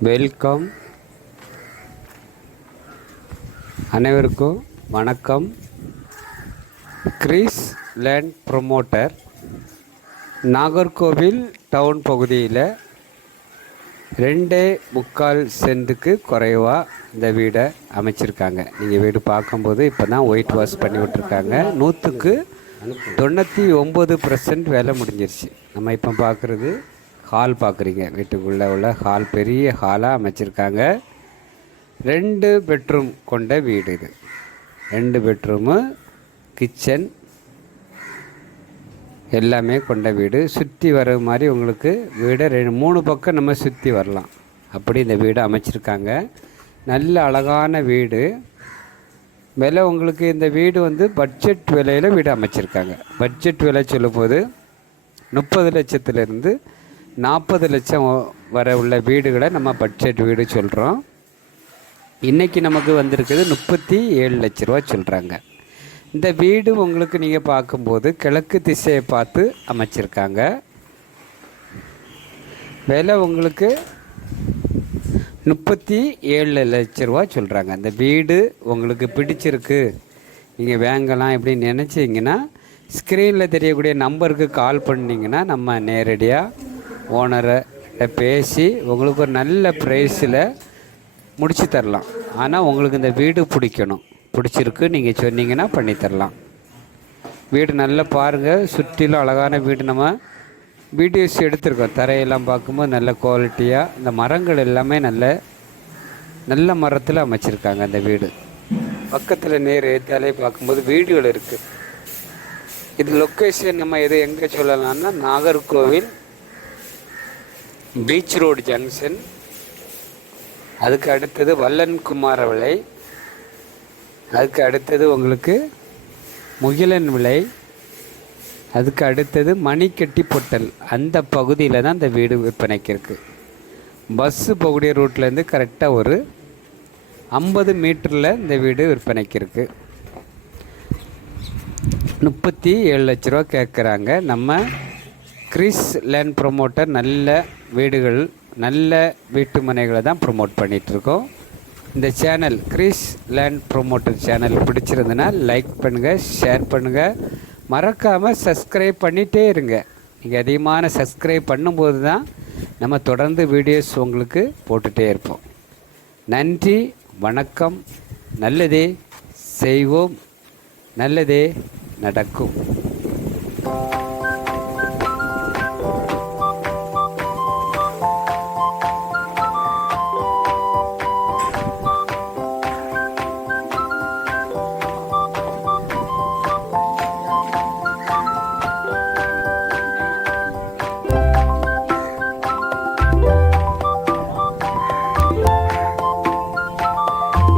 Welcome. அனைவருக்கும் வணக்கம். Chris land promoter Nagercoil town பகுதியில் ரெண்டே முக்கால் சென்ட்டுக்கு குறைவாக இந்த வீடை அமைச்சிருக்காங்க. நீங்கள் வீடு பார்க்கும்போது இப்போ தான் ஒயிட் வாஷ் பண்ணி விட்ருக்காங்க நூற்றுக்கு தொண்ணூற்றி ஒம்பது பர்சன்ட் வேலை முடிஞ்சிருச்சு. நம்ம இப்போ பார்க்குறது ஹால் பார்க்குறீங்க. வீட்டுக்குள்ளே உள்ள ஹால் பெரிய ஹாலாக அமைச்சிருக்காங்க. ரெண்டு பெட்ரூம் கொண்ட வீடு இது. ரெண்டு பெட்ரூமு கிச்சன் எல்லாமே கொண்ட வீடு. சுற்றி வர மாதிரி உங்களுக்கு வீடை ரெண்டு மூணு பக்கம் நம்ம சுற்றி வரலாம். அப்படி இந்த வீடு அமைச்சிருக்காங்க. நல்ல அழகான வீடு. விலை உங்களுக்கு இந்த வீடு வந்து பட்ஜெட் விலையில் வீடு அமைச்சிருக்காங்க. பட்ஜெட் விலை சொல்லும்போது முப்பது லட்சத்துலேருந்து நாற்பது லட்சம் வர உள்ள வீடுகளை நம்ம பட்ஜெட் வீடு சொல்கிறோம் இன்றைக்கி நமக்கு வந்திருக்குது முப்பத்தி ஏழு லட்ச ரூபா சொல்கிறாங்க இந்த வீடு உங்களுக்கு நீங்கள் பார்க்கும்போது கிழக்கு திசையை பார்த்து அமைச்சிருக்காங்க. விலை உங்களுக்கு முப்பத்தி ஏழு லட்ச ரூபா சொல்கிறாங்க இந்த வீடு உங்களுக்கு பிடிச்சிருக்கு. நீங்கள் வாங்கலாம் இப்படின்னு நினச்சிங்கன்னா ஸ்க்ரீனில் தெரியக்கூடிய நம்பருக்கு கால் பண்ணிங்கன்னா நம்ம நேரடியாக ஓனரை பேசி உங்களுக்கு ஒரு நல்ல ப்ரைஸில் முடிச்சு தரலாம். ஆனால் உங்களுக்கு இந்த வீடு பிடிக்கணும். பிடிச்சிருக்கு நீங்கள் சொன்னீங்கன்னா பண்ணி தரலாம். வீடு நல்லா பாருங்கள் சுற்றிலும் அழகான வீடு. நம்ம வீடியோஸ் எடுத்திருக்கோம். தரையெல்லாம் பார்க்கும்போது நல்ல குவாலிட்டியாக இந்த மரங்கள் எல்லாமே நல்ல நல்ல மரத்தில் அமைச்சிருக்காங்க அந்த வீடு. பக்கத்தில் நேர் ஏற்றாலே பார்க்கும்போது வீடுகள் இருக்குது இது லொக்கேஷன் நம்ம எது எங்கே சொல்லலாம்னா நாகர்கோவில் பீச் ரோடு ஜங்ஷன் அதுக்கு அடுத்தது வல்லன் குமார விலை அதுக்கு அடுத்தது உங்களுக்கு முகிலன் விலை அதுக்கு அடுத்தது மணிக்கட்டி பொட்டல். அந்த பகுதியில் தான் இந்த வீடு விற்பனைக்கு இருக்குது பஸ்ஸு போகக்கூடிய ரூட்லேருந்து கரெக்டாக ஒரு ஐம்பது மீட்டரில் இந்த வீடு விற்பனைக்கு இருக்குது முப்பத்தி ஏழு லட்ச ரூபா கேட்குறாங்க நம்ம கிறிஸ் லேண்ட் ப்ரொமோட்டர் நல்ல வீடுகள் நல்ல வீட்டுமனைகளை தான் ப்ரொமோட் பண்ணிகிட்ருக்கோம் இந்த channel Chris land promoter channel பிடிச்சிருந்ததுன்னா லைக் பண்ணுங்கள் ஷேர் பண்ணுங்கள் மறக்காமல் சப்ஸ்கிரைப் பண்ணிகிட்டே இருங்க. நீங்கள் அதிகமான சப்ஸ்கிரைப் பண்ணும்போது தான் நம்ம தொடர்ந்து வீடியோஸ் உங்களுக்கு போட்டுகிட்டே இருப்போம். நன்றி வணக்கம். நல்லதே செய்வோம். நல்லதே நடக்கும்.